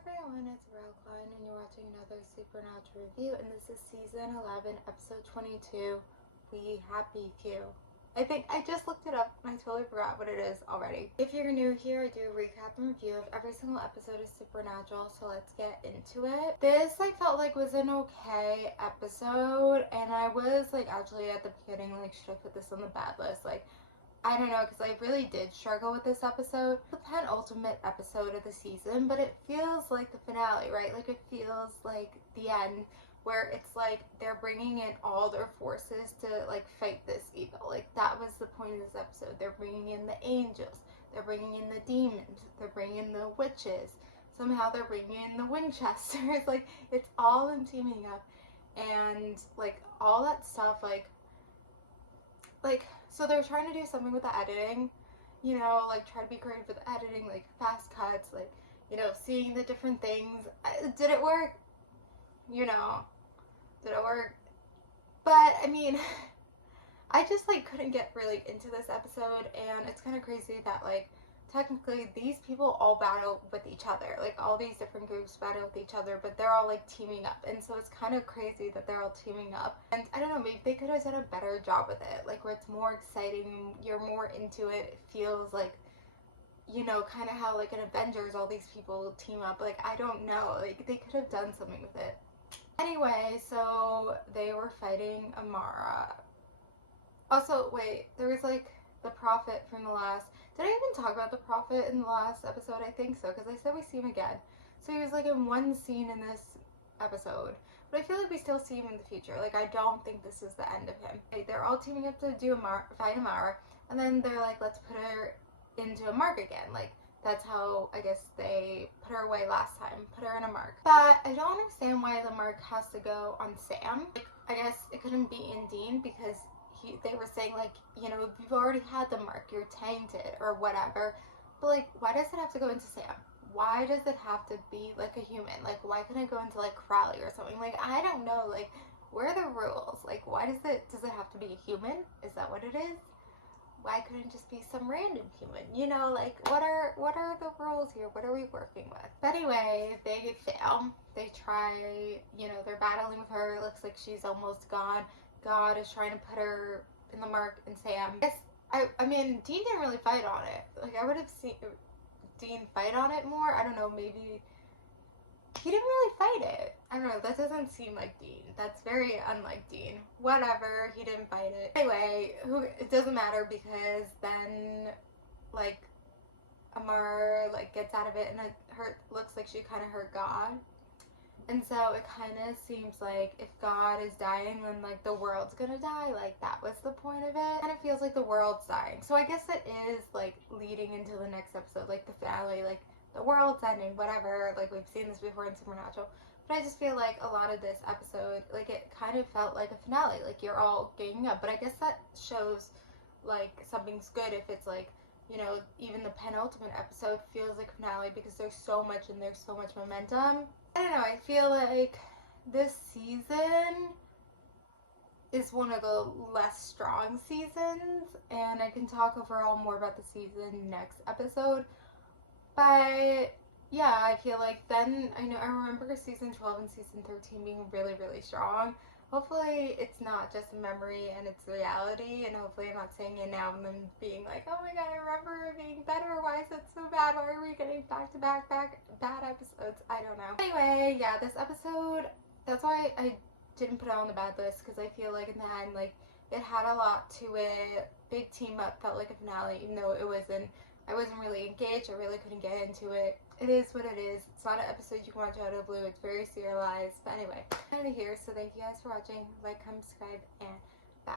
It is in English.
everyone, it's Rel Klein and you're watching another Supernatural review, and this is season 11, episode 22, We Happy Few. I think I just looked it up and I totally forgot what it is already. If you're new here, I do a recap and review of every single episode of Supernatural, so let's get into it. This I felt like was an okay episode, and I was like actually at the beginning like, should I put this on the bad list? Like, I don't know, because I really did struggle with this episode. The penultimate episode of the season, but it feels like the finale, right? Like, it feels like the end, where it's like they're bringing in all their forces to, like, fight this evil. Like, that was the point of this episode. They're bringing in the angels. They're bringing in the demons. They're bringing in the witches. Somehow they're bringing in the Winchesters. Like, it's all them teaming up. And, like, all that stuff, like, so they're trying to do something with the editing, you know, like try to be creative with the editing, like fast cuts, like, you know, seeing the different things. Did it work? You know, did it work? But I mean, I just like couldn't get really into this episode, and it's kind of crazy that like technically these people all battle with each other, like all these different groups battle with each other, but they're all like teaming up, and so it's kind of crazy that they're all teaming up. And I don't know, maybe they could have done a better job with it, like where it's more exciting, you're more into it, it feels like, you know, kind of how like in Avengers all these people team up. Like, I don't know, like they could have done something with it. Anyway, so they were fighting Amara. Also, wait, there was like the prophet from the last. Did I even talk about the prophet in the last episode? I think so, because I said we see him again. So he was like in one scene in this episode, but I feel like we still see him in the future. Like, I don't think this is the end of him. Like, they're all teaming up to do fight Amara, and then they're like, let's put her into a mark again. Like, that's how I guess they put her away last time, put her in a mark. But I don't understand why the mark has to go on Sam. Like, I guess it couldn't be in Dean because they were saying like, you know, you've already had the mark, you're tainted or whatever. But like, why does it have to go into Sam? Why does it have to be like a human? Like, why couldn't it go into like Crowley or something? Like, I don't know. Like, where are the rules? Like, why does it have to be a human? Is that what it is? Why couldn't it just be some random human? You know, like, what are the rules here? What are we working with? But anyway, they fail. They try, you know, they're battling with her. It looks like she's almost gone. God is trying to put her in the mark, and Sam. I mean, Dean didn't really fight on it. Like, I would have seen Dean fight on it more. I don't know, maybe he didn't really fight it. I don't know, that doesn't seem like Dean. That's very unlike Dean. Whatever, he didn't fight it. Anyway, it doesn't matter, because then, like, Amar, like, gets out of it, and it looks like she kind of hurt God. And so it kind of seems like if God is dying, then like the world's gonna die. Like, that was the point of it. And it feels like the world's dying. So I guess it is like leading into the next episode, like the finale, like the world's ending, whatever. Like, we've seen this before in Supernatural. But I just feel like a lot of this episode, like, it kind of felt like a finale. Like, you're all ganging up. But I guess that shows like something's good if it's like, you know, even the penultimate episode feels like a finale, because there's so much and there's so much momentum. I don't know, I feel like this season is one of the less strong seasons, and I can talk overall more about the season next episode. But yeah, I feel like then, I remember season 12 and season 13 being really, really strong. Hopefully it's not just a memory and it's reality, and hopefully I'm not saying it now and then being like, oh my god, I remember it being better, why is it so bad, why are we getting back to back bad episodes? I don't know. Anyway, yeah, this episode, that's why I didn't put it on the bad list, because I feel like in the end, like, it had a lot to it. Big team up, felt like a finale, even though I wasn't really engaged, I really couldn't get into it. It is what it is. It's not an episode you can watch out of the blue. It's very serialized. But anyway, I'm out of here. So thank you guys for watching. Like, comment, subscribe, and